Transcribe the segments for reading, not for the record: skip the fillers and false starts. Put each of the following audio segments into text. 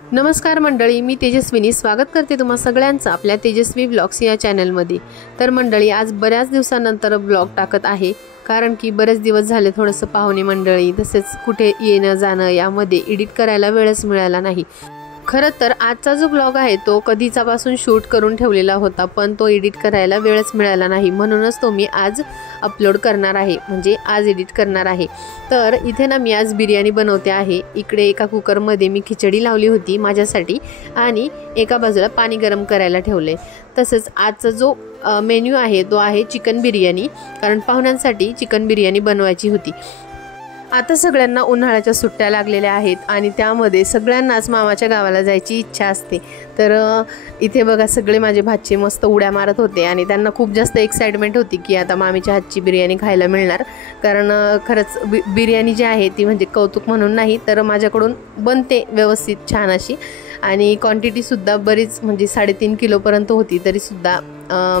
नमस्कार मंडळी, मी तेजस्विनी स्वागत करते तुम्हा सगळ्यांचं आपल्या तेजस्वी व्लॉग्स या चॅनलमध्ये। तर मंडळी, आज बऱ्याच दिवसानंतर व्लॉग टाकत आहे, कारण की बरेच दिवस झाले थोडंसं पाहुणे मंडळी तसेच कुठे येणं जाणं यामध्ये एडिट करायला वेळच मिळाला नाही। खरं तर आजचा जो व्लॉग आहे तो कधीचापासून शूट करून ठेवलेला होता, पण तो एडिट करायला वेळच मिळाला नाही, म्हणूनच तो मी आज अपलोड करणार आहे, म्हणजे आज एडिट करणार आहे। तर इथे ना मी आज बिर्याणी बनवते आहे। इकडे एका कुकरमध्ये मी खिचडी लावली होती माझ्यासाठी आणि एका बाजूला पाणी गरम करायला ठेवले। तसंच आजचा जो मेन्यू आहे तो आहे चिकन बिर्याणी, कारण पाहुण्यांसाठी चिकन बिर्याणी बनवायची होती। आता सगळ्यांना उन्हाळ्याच्या सुट्ट्या लागलेल्या आहेत आणि त्यामध्ये सगळ्यांनाच मामाच्या गावाला जायची इच्छा असते। तर इथे बघा सगळे माझे भाचे मस्त उड्या मारत होते आणि त्यांना खूप जास्त एक्साइटमेंट होती की आता मामीच्या हातची बिर्याणी खायला मिळणार। कारण खरंच बिर्याणी जी आहे ती म्हणजे कौतुक म्हणून नाही, तर माझ्याकडून बनते व्यवस्थित छान अशी, आणि क्वांटिटीसुद्धा बरीच म्हणजे 3.5 किलोपर्यंत होती, तरीसुद्धा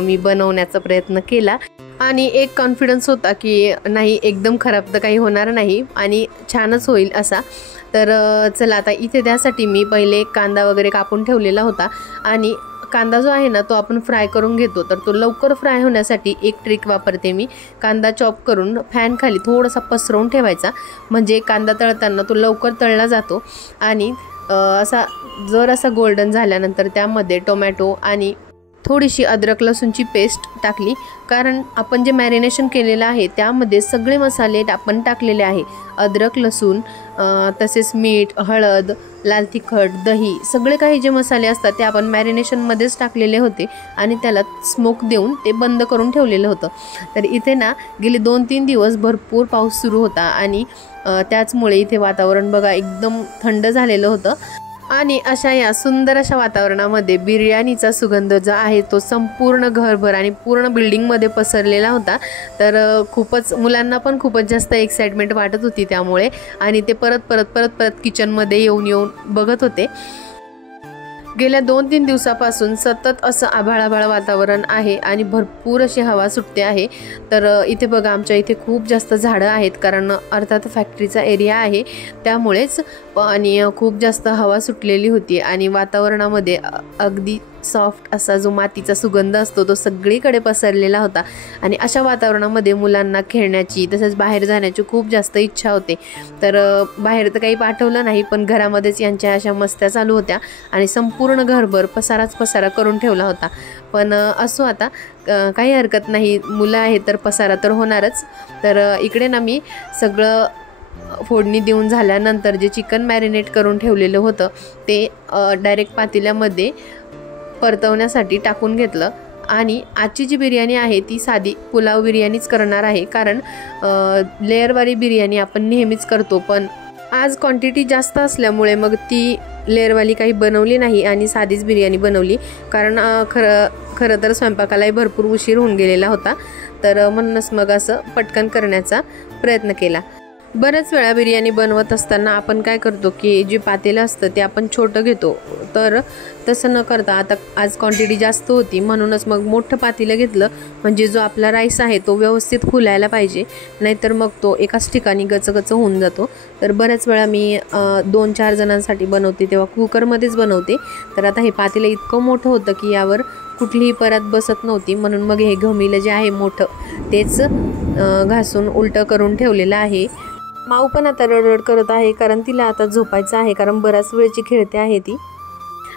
मी बनवण्याचा प्रयत्न केला आणि एक कॉन्फिडन्स होता की नाही एकदम खराब तर काही होणार नाही आणि छानच होईल असा। तर चला आता इथे त्यासाठी मी पहिले कांदा वगैरे कापून ठेवलेला होता आणि कांदा जो आहे ना तो आपण फ्राय करून घेतो, तर तो लवकर फ्राय होण्यासाठी एक ट्रिक वापरते मी। कांदा चॉप करून फॅन खाली थोडासा पसरवून ठेवायचा, म्हणजे कांदा तळताना तो लवकर तळला जातो। आणि असा गोल्डन झाल्यानंतर त्यामध्ये टोमॅटो आणि थोडीशी अद्रक लसूणची पेस्ट टाकली, कारण आपण जे मॅरिनेशन केलेलं आहे त्यामध्ये सगळे मसाले आपण टाकलेले आहे। अद्रक लसूण, तसेच मीठ, हळद, लाल तिखट, दही, सगळे काही जे मसाले असतात ते आपण मॅरिनेशनमध्येच टाकलेले होते आणि त्याला स्मोक देऊन ते बंद करून ठेवलेलं होतं। तर इथे ना गेले 2-3 दिवस भरपूर पाऊस सुरू होता आणि त्याचमुळे इथे वातावरण बघा एकदम थंड झालेलं होतं आणि अशा या सुंदर अशा वातावरणामध्ये बिर्याणीचा सुगंध जो आहे तो संपूर्ण घरभर आणि पूर्ण बिल्डिंगमध्ये पसरलेला होता। तर खूपच मुलांना पण खूपच जास्त एक्साइटमेंट वाटत होती त्यामुळे, आणि ते परत किचनमध्ये येऊन बघत होते। गेल्या 2-3 दिवसापासून सतत असं आभाळ वातावरण आहे आणि भरपूर अशी हवा सुटते आहे। तर इथे बघा आमच्या इथे खूप जास्त झाडं आहेत, कारण अर्थात फॅक्टरीचा एरिया आहे त्यामुळेच, आणि खूप जास्त हवा सुटलेली होती आणि वातावरणामध्ये अगदी सॉफ्ट असा जो मातीचा सुगंध असतो तो सगळीकडे पसरलेला होता। आणि अशा वातावरणामध्ये मुलांना खेळण्याची तसेच बाहेर जाण्याची खूप जास्त इच्छा होते। तर बाहेर तर काही पाठवलं नाही, पण घरामध्येच यांच्या अशा मस्त्या चालू होत्या आणि संपूर्ण घरभर पसारा करून ठेवला होता। पण असो आता काही हरकत नाही, मुलं आहे तर पसारा तर होणारच। तर इकडे ना मी सगळं फोडणी देऊन झाल्यानंतर जे चिकन मॅरिनेट करून ठेवलेलं होतं ते डायरेक्ट पातेल्यामध्ये परतवण्यासाठी टाकून घेतलं। आणि आजची जी बिर्याणी आहे ती साधी पुलाव बिर्याणीच करणार आहे, कारण लेअरवाली बिर्याणी आपण नेहमीच करतो, पण आज क्वांटिटी जास्त असल्यामुळे मग ती लेअरवाली काही बनवली नाही आणि साधीच बिर्याणी बनवली, कारण खरं तर स्वयंपाकालाही भरपूर उशीर होऊन गेलेला होता। तर म्हणूनच मग असं पटकन करण्याचा प्रयत्न केला। बऱ्याच वेळा बिर्याणी बनवत असताना आपण काय करतो की जे पातेलं असतं ते आपण छोटं घेतो, तर तसं न करता आता आज क्वांटिटी जास्त होती म्हणूनच मग मोठं पातेलं घेतलं, म्हणजे जो आपला राईस आहे तो व्यवस्थित फुलायला पाहिजे, नाहीतर मग तो एकाच ठिकाणी गचगच होऊन जातो। तर बऱ्याच वेळा मी 2-4 जणांसाठी बनवते तेव्हा कुकरमध्येच बनवते। तर आता हे पातेलं इतकं मोठं होतं की यावर कुठलीही परत बसत नव्हती, म्हणून मग हे घमिलं जे आहे मोठं तेच घासून उलटं करून ठेवलेलं आहे। माऊ पण आता रडरड करत आहे, कारण तिला आता झोपायचं आहे, कारण बऱ्याच वेळची खेळते आहे ती।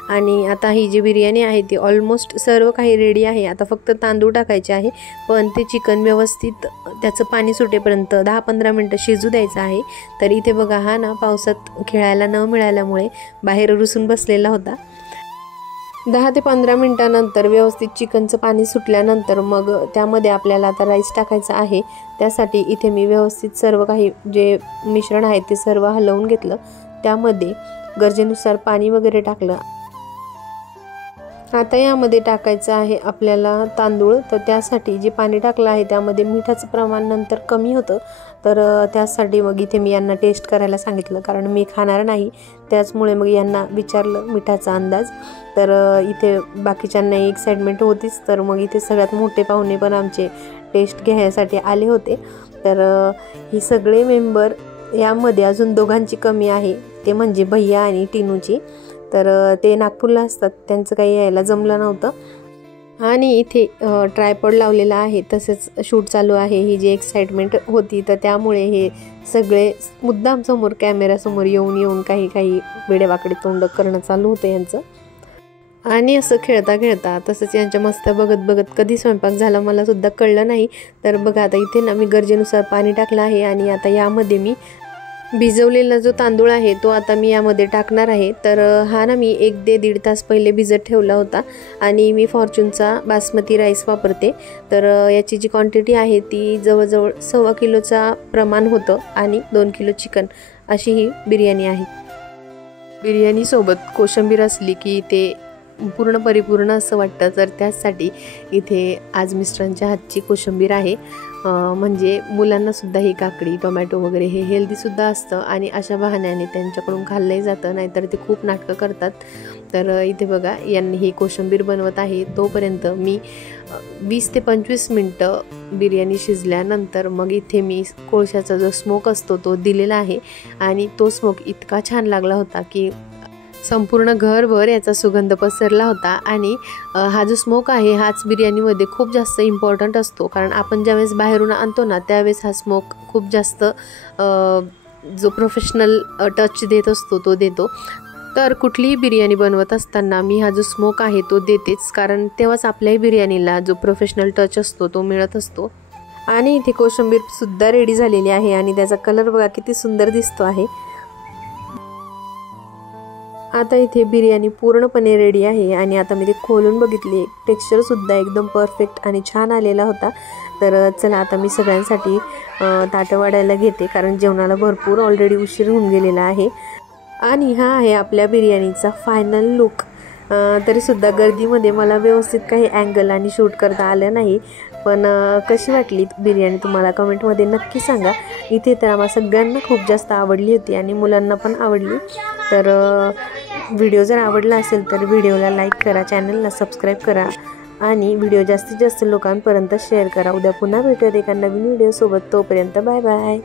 आणि आता ही जी बिर्याणी आहे ती ऑलमोस्ट सर्व काही रेडी आहे, आता फक्त तांदूळ टाकायचे आहे, पण ते चिकन व्यवस्थित त्याचं पाणी सुटेपर्यंत 10-15 मिनटं शिजू द्यायचं आहे। तर इथे बघा हा ना पावसात खेळायला न मिळाल्यामुळे बाहेर रुसून बसलेला होता। 10 ते 15 मिनटानंतर व्यवस्थित चिकनचं पाणी सुटल्यानंतर मग त्यामध्ये आपल्याला आता राईस टाकायचा आहे। त्यासाठी इथे मी व्यवस्थित सर्व काही जे मिश्रण आहे ते सर्व हलवून घेतलं, त्यामध्ये गरजेनुसार पाणी वगैरे टाकलं। आता यामध्ये टाकायचं आहे आपल्याला तांदूळ, तर त्यासाठी जे पाणी टाकलं आहे त्यामध्ये मिठाचं प्रमाण नंतर कमी होतं, तर त्यासाठी मग इथे मी यांना टेस्ट करायला सांगितलं, कारण मी खाणार नाही, त्याचमुळे मग यांना विचारलं मिठाचा अंदाज। तर इथे बाकीच्यांना एक्साइटमेंट होतीच, तर मग इथे सगळ्यात मोठे पाहुणे पण आमचे टेस्ट घ्यायसाठी आले होते। तर ही सगळे मेंबर यामध्ये अजून दोघांची कमी आहे, ते म्हणजे भैया आणि टिनूची। तर ते नागपूरला असतात, त्यांचं काही यायला जमलं नव्हतं. आणि इथे ट्रायपॉड लावलेला आहे, तसेच शूट चालू आहे. ही जी एक्साइटमेंट होती तर त्यामुळे हे सगळे मुद्दाम समोर कॅमेऱ्यासमोर येऊन काही वेडेवाकडे तोंड करणं चालू होतं यांचं. आणि असं खेळता खेळता तसंच यांच्या मस्त्या बघत कधी स्वयंपाक झाला मला सुद्धा कळलं नाही. तर बघा आता इथे ना मी गरजेनुसार पाणी टाकलं आहे आणि आता यामध्ये मी भिजवलेला जो तांदूळ आहे तो आता मी यामध्ये टाकणार आहे. तर हा ना मी 1 ते 1.5 तास पहिले भिजत ठेवला होता आणि मी फॉर्च्यूनचा बासमती राईस वापरते. तर याची जी क्वांटिटी आहे ती जवळजवळ 1.25 किलोचा प्रमाण होतं आणि 2 किलो चिकन अशी ही बिर्याणी आहे. बिर्याणीसोबत कोशिंबीर असली की ते पूर्ण परिपूर्ण असं वाटतं. तर त्याचसाठी इथे आज मिस्टरांच्या हातची कोशिंबीर आहे. म्हणजे मुलांनासुद्धा ही काकडी टोमॅटो वगैरे हे हेल्दीसुद्धा असतं आणि अशा बहाण्याने त्यांच्याकडून खाल्लंही जातं, नाहीतर ते खूप नाटकं करतात. तर इथे बघा यांनी ही कोशिंबीर बनवत आहे. तोपर्यंत मी 20 ते 25 मिनटं बिर्याणी शिजल्यानंतर मग इथे मी कोळशाचा जो स्मोक असतो तो दिलेला आहे आणि तो स्मोक इतका छान लागला होता की संपूर्ण घरभर याचा सुगंध पसरला होता. आणि हा जो स्मोक आहे हाच बिर्याणीमध्ये खूप जास्त इम्पॉर्टंट असतो, कारण आपण ज्यावेळेस बाहेरून आणतो ना त्यावेळेस हा स्मोक खूप जास्त जो प्रोफेशनल टच देत असतो तो देतो. तर कुठलीही बिर्याणी बनवत असताना मी हा जो स्मोक आहे तो देतेच, कारण तेव्हाच आपल्याही बिर्याणीला जो प्रोफेशनल टच असतो तो मिळत असतो. आणि इथे कोशिंबीरसुद्धा रेडी झालेली आहे आणि त्याचा कलर बघा किती सुंदर दिसतो आहे. आता इथे बिर्याणी पूर्णपणे रेडी आहे आणि आता मी ते खोलून बघितले, टेक्स्चरसुद्धा एकदम परफेक्ट आणि छान आलेला होता. तर चला आता मी सगळ्यांसाठी ताटं वाढायला घेते, कारण जेवणाला भरपूर ऑलरेडी उशीर होऊन गेलेला आहे. आणि हा आहे आपल्या बिर्याणीचा फायनल लुक. तरीसुद्धा गर्दीमध्ये मला व्यवस्थित काही अँगल आणि शूट करता आलं नाही. पण कशी वाटली बिर्याणी तुम्हाला कमेंटमध्ये नक्की सांगा. इथे तर आम्हाला सगळ्यांना खूप जास्त आवडली होती आणि मुलांना पण आवडली. तर व्हिडिओ जर आवडला असेल तर व्हिडिओला लाईक करा, चॅनलला सबस्क्राईब करा आणि व्हिडिओ जास्तीत जास्त लोकांपर्यंत शेअर करा. उद्या पुन्हा भेटूयात एका नवीन व्हिडिओसोबत. तोपर्यंत बाय बाय.